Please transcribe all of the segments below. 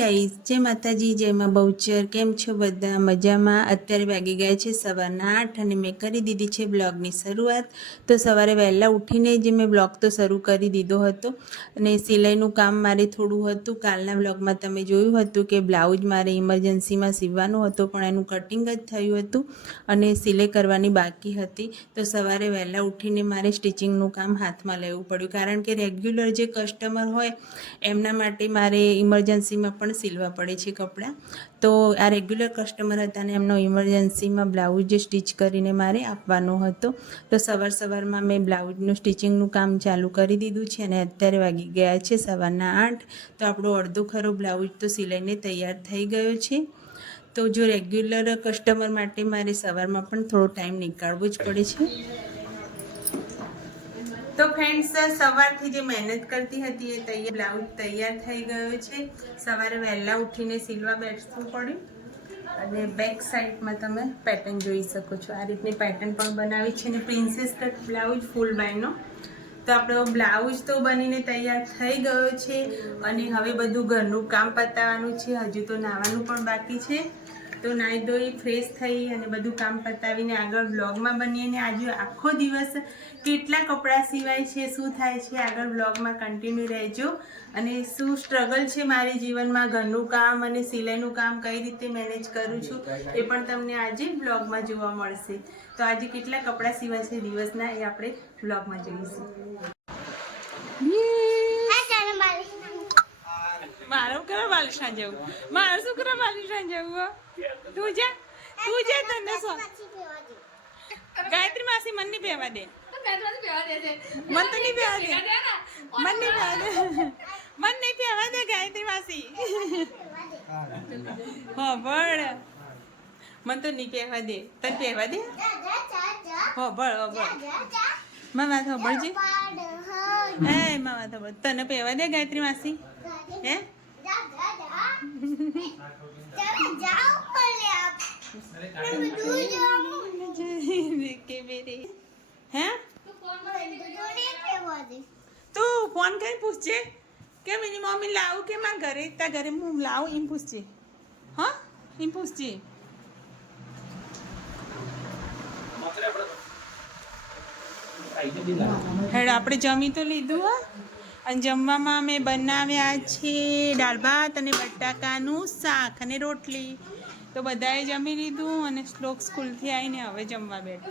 Guys, જય માતાજી, જય માં બહુચર. કેમ છો બધા? મજામાં? અત્યારે વાગી ગયા છે સવારના આઠ અને મેં કરી દીધી છે બ્લોગની શરૂઆત. તો સવારે વહેલા ઉઠીને જ મેં બ્લોગ તો શરૂ કરી દીધો હતો. અને સિલાઈનું કામ મારે થોડું હતું. કાલના બ્લોગમાં તમે જોયું હતું કે બ્લાઉઝ મારે ઇમરજન્સીમાં સીવવાનો હતો, પણ એનું કટિંગ જ થયું હતું અને સિલાઈ કરવાની બાકી હતી. તો સવારે વહેલા ઉઠીને મારે સ્ટિચિંગનું કામ હાથમાં લેવું પડ્યું. કારણ કે રેગ્યુલર જે કસ્ટમર હોય, એમના માટે મારે ઇમરજન્સીમાં પણ સિલવા પડે છે કપડાં. તો આ રેગ્યુલર કસ્ટમર હતા અને એમનો ઇમરજન્સીમાં બ્લાઉઝ સ્ટિચ કરીને મારે આપવાનો હતો. તો સવાર સવારમાં મેં બ્લાઉઝનું સ્ટિચિંગનું કામ ચાલુ કરી દીધું છે અને અત્યારે વાગી ગયા છે સવારના આઠ. તો આપણો અડધો ખરો બ્લાઉઝ તો સિલાઈને તૈયાર થઈ ગયો છે. તો જો રેગ્યુલર કસ્ટમર માટે મારે સવારમાં પણ થોડો ટાઈમ નીકાળવો જ પડે છે. તો ફ્રેન્ડ્સ સવારથી જે મહેનત કરતી હતી એ તૈયાર, બ્લાઉઝ તૈયાર થઈ ગયો છે. સવારે વહેલા ઉઠીને સિલવા બેસવું પડ્યું. અને બેક સાઈડમાં તમે પેટર્ન જોઈ શકો છો. આ રીતની પેટર્ન પણ બનાવી છે અને પ્રિન્સેસ કટ બ્લાઉઝ ફૂલ બાયનો તો આપણો બ્લાઉઝ તો બનીને તૈયાર થઈ ગયો છે. અને હવે બધું ઘરનું કામ પતાવવાનું છે. હજુ તો નાવાનું પણ બાકી છે. તો નાહી ધોઈ ફ્રેશ થઈ અને બધું કામ પતાવીને આગળ બ્લોગમાં બનીએ અને આજે આખો દિવસ કેટલા કપડાં સિવાય છે, શું થાય છે, આગળ બ્લોગમાં કન્ટિન્યુ રહેજો. અને શું સ્ટ્રગલ છે મારી જીવનમાં, ઘરનું કામ અને સિલાઈનું કામ કઈ રીતે મેનેજ કરું છું, એ પણ તમને આજે બ્લોગમાં જોવા મળશે. તો આજે કેટલા કપડાં સિવાય છે દિવસના, એ આપણે બ્લોગમાં જોઈશું મારો બાલિશા જવું. મારે જવું તું જા. તું જા તને સો. ગાયત્રી માસી મન નહીં પહેવા દે મન તો નહીં પહેવા દે. મન નહીં પહેવા દે. મન નહીં પહેવા દે ગાયત્રી માસી. હો બળ મન તો નહીં પહેવા દે. તને પહેવા દે? હો બળ હો બળ મામા તો બળજી હે. મામા તો તને પહેવા દે ગાયત્રી માસી? હે? તું ફોન કરી પૂછજે? કે એની મમ્મી લાવું કે મારા ઘરે? તારા ઘરે હું લાવું? એમ પૂછજે. હા? એમ પૂછજે. હેડ આપણે જમી તો લીધું હા. અને જમવામાં અમે બનાવ્યા છે દાળ ભાત અને બટાકાનું શાક અને રોટલી. તો બધાએ જમી લીધું અને શ્લોક સ્કૂલથી આવીને હવે જમવા બેઠો.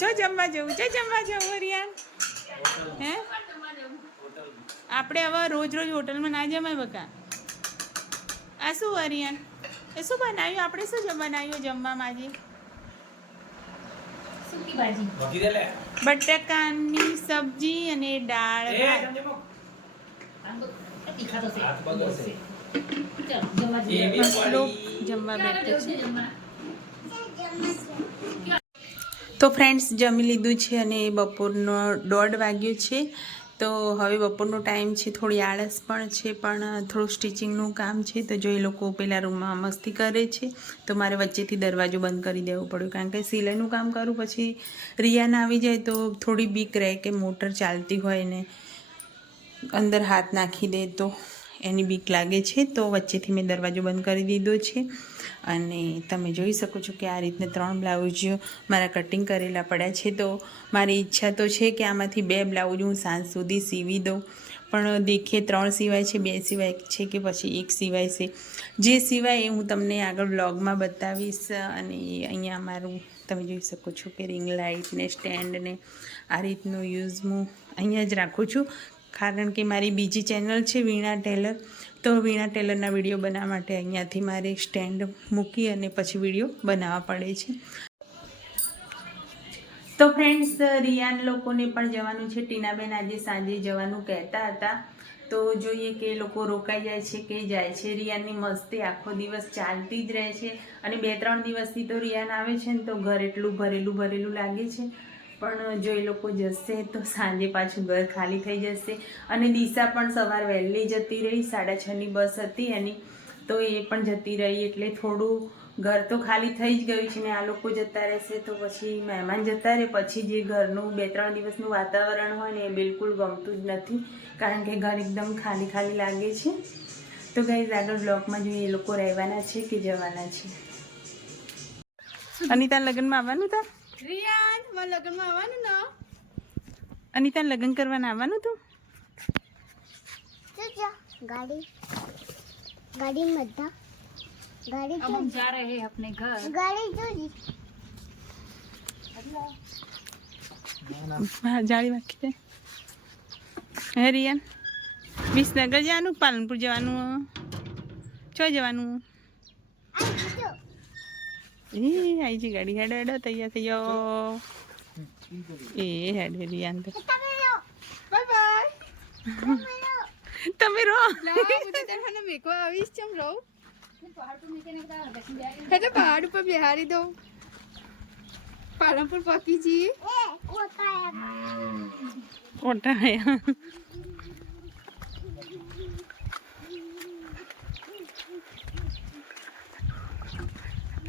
જો જમવા જવું, જો જમવા જવું રિયાન હે? આપણે હવે રોજ રોજ હોટલમાં ના જમાય બકા. આ શું અરિયાન એ શું બનાવ્યું? આપણે શું બનાવ્યું જમવામાં આજે? બટાકાની સબ્જી અને દાળ ભાત. શ્લોક જમવા બેઠો છે. તો ફ્રેન્ડ્સ જમી લીધું છે અને બપોરનો દોઢ વાગ્યો છે. તો હવે બપોરનો ટાઈમ છે, થોડી આળસ પણ છે, પણ થોડું સ્ટિચિંગનું કામ છે, તો જો એ લોકો પેલા રૂમમાં મસ્તી કરે છે, તો મારે વચ્ચેથી દરવાજો બંધ કરી દેવો પડ્યો. કારણ કે સિલાઈનું કામ કરું પછી રિયાના આવી જાય તો થોડી બીક રહે કે મોટર ચાલતી હોય ને, અંદર હાથ નાખી દે તો. એની બીક લાગે છે, તો વચ્ચેથી મેં દરવાજો બંધ કરી દીધો છે. અને તમે જોઈ શકો છો કે આ રીતને ત્રણ બ્લાઉઝ મારા કટિંગ કરેલા પડ્યા છે. તો મારી ઈચ્છા તો છે કે આમાંથી બે બ્લાઉઝ હું સાંજ સુધી સીવી દઉં. પણ દેખીએ ત્રણ સિવાય છે, બે સિવાય છે કે પછી એક સિવાય છે. જે સિવાય એ હું તમને આગળ બ્લોગમાં બતાવીશ. અને અહીંયા મારું, તમે જોઈ શકો છો કે રિંગ લાઇટ ને સ્ટેન્ડ ને આ રીતનો યુઝ હું અહીંયા જ રાખું છું. કારણ કે મારી બીજી ચેનલ છે વીણા ટેલર. તો વીણા ટેલરના વીડિયો બનાવવા માટે અહીંયાથી મારે સ્ટેન્ડ મૂકી અને પછી વીડિયો બનાવવા પડે છે. તો ફ્રેન્ડ્સ રિયાન લોકોને પણ જવાનું છે. ટીનાબેન આજે સાંજે જવાનું કહેતા હતા. તો જોઈએ કે લોકો રોકાઈ જાય છે કે જાય છે. રિયાનની મસ્તી આખો દિવસ ચાલતી જ રહે છે. અને બે ત્રણ દિવસથી તો રિયાન આવે છે ને તો ઘર એટલું ભરેલું ભરેલું લાગે છે. પણ જો એ લોકો જશે તો સાંજે પાછું ઘર ખાલી થઈ જશે. અને દિશા પણ સવાર વહેલી જતી રહી, સાડા છની બસ હતી એની, તો એ પણ જતી રહી એટલે થોડું ઘર તો ખાલી થઈ જ ગયું છે ને આ લોકો જતા રહેશે તો પછી મહેમાન જતા રહે. પછી જે ઘરનું બે ત્રણ દિવસનું વાતાવરણ હોય ને એ બિલકુલ ગમતું જ નથી, કારણ કે ઘર એકદમ ખાલી ખાલી લાગે છે. તો ગાઈઝ આગળ બ્લોગમાં જોઈએ એ લોકો રહેવાના છે કે જવાના છે? અનિતા લગ્નમાં આવવાનું તા? રિયાન મારા લગ્નમાં આવવાનું ને અનિતા લગ્ન કરવાના આવવાનું તું गाड़ी गाड़ी मत था गाड़ी अब हम जा रहे हैं अपने घर गाड़ी चोरी હા જાળી વાકી છે હે રિયાન વિસનગર જવાનું પાલનપુર જવાનું ચો જવાનું એ આઈ જી ગાડી હેડો હેડો તૈયાર થઈ ગયો એ હેડ હેડી અંદર. Bye bye. તમે રો તને મેકો આવીશ. ચમ રો હેડો પહાડ ઉપર બિહારી દો પાલનપુર પકી જી ઓટાયા ઓટાયા.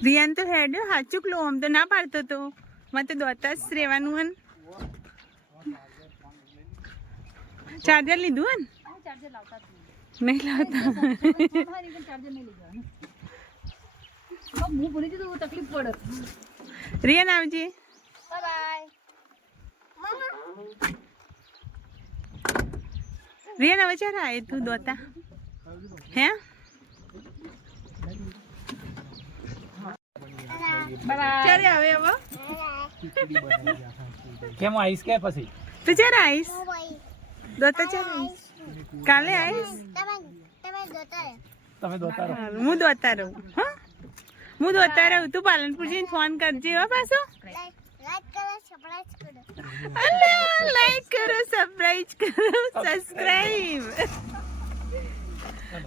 રિયાન તો હેડ હાચું કલો આમ તો ના પાડતો તો મને તો દોતા જ રહેવાનું હન ચાર્જર લીધું હન નહીં લાવતા રિયાન આવજે રિયાન હવે ચાલ આય તું દોતા હે ક્યારે આવે હવે કેમ આઈસ કે પછી? તો ચાર આઈસ. દોતા ચાર આઈસ. કાલે આઈસ? તમે દોતા રહો. હું દોતા રહું. હા? હું દોતા રહું. તું પાલનપુર જઈને ફોન કરજે હો પાછો. લાઈક કરો સરપ્રાઈઝ કરો સબસ્ક્રાઇબ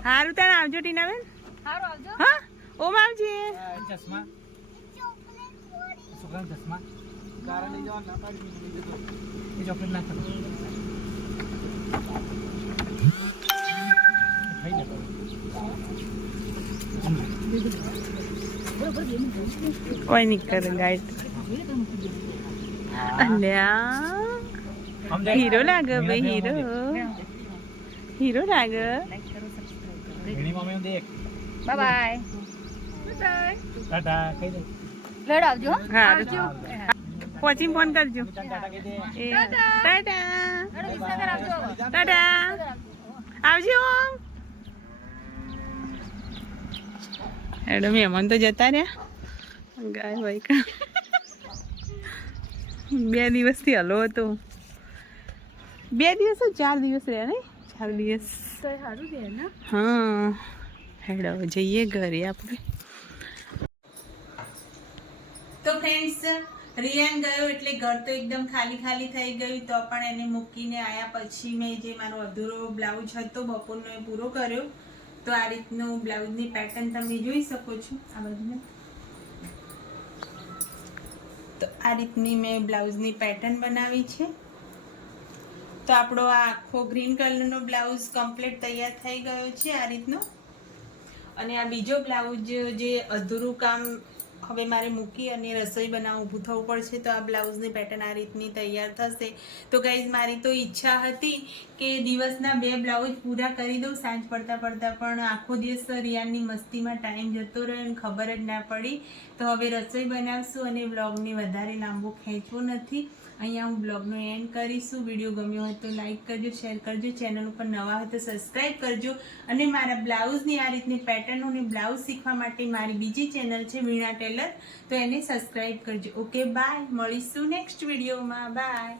હારું તારે આવજો ટીનાબેન? હારું આવજો. હા? ઓમ આવજે. ચશ્મા. છોકરાના ચશ્મા કારણ લઈ જવા ના પાડી દીધી લઈ જતો એ ચોકલેટ ના ખાતો ખાઈ લે ઓય નીકળ ગાઈડ અલ્યા હીરો લાગે ભાઈ હીરો હીરો લાગે એની મમ્મી દેખ બાય બાય બાય ટાટા કહી દે લેડ આવજો. હા. હારું પહોંચીને ફોન કરજો. ટાટા. ટાટા. આવજો. એડો મહેમાન તો જતા રહ્યા. ગાય ભાઈ બે દિવસથી હલો હતો. બે દિવસ ચાર દિવસ રહ્યા ને ચાર દિવસ. હા. હેડો જઈએ ઘરે આપણે. તો ફ્રેન્ડ્સ રિયાન ગયો એટલે ઘર તો એકદમ ખાલી ખાલી થઈ ગયું, તો પણ એને મૂકીને આવ્યા પછી મેં જે મારો અધૂરો બ્લાઉઝ હતો, બપોરનો એ પૂરો કર્યો. તો આ રીતનું બ્લાઉઝની પેટર્ન તમે જોઈ શકો છો. આ બાજુને. તો આ રીતની મેં બ્લાઉઝની પેટર્ન બનાવી છે. તો આપણો આ આખો ગ્રીન કલરનો બ્લાઉઝ કમ્પ્લીટ તૈયાર થઈ ગયો છે આ રીતનો. અને આ બીજો બ્લાઉઝ જે અધૂરું કામ હવે મારે મૂકી અને રસોઈ બનાવવું ઊભું થવું પડશે તો આ બ્લાઉઝની પેટર્ન આ રીતની તૈયાર થશે. તો ગાઈઝ મારી તો ઈચ્છા હતી કે દિવસના બે બ્લાઉઝ પૂરા કરી દઉં. સાંજ પડતા પડતા પણ આખો દિવસ રિયાનની મસ્તીમાં ટાઈમ જતો રહ્યો અને ખબર જ ના પડી તો હવે રસોઈ બનાવશું અને બ્લોગને વધારે લાંબો ખેંચવો નથી. અહીંયા હું બ્લોગનો એન્ડ કરીશું. વીડિયો ગમ્યો હોય તો લાઈક કરજો શેર કરજો. ચેનલ ઉપર નવા હોય તો સબસ્ક્રાઈબ કરજો. અને મારા બ્લાઉઝની આ રીતની પેટર્નોને બ્લાઉઝ શીખવા માટે મારી બીજી ચેનલ છે વીણા ટેલર તો એને સબસ્ક્રાઈબ કરજો. ઓકે બાય મળીશું નેક્સ્ટ વિડીયોમાં. બાય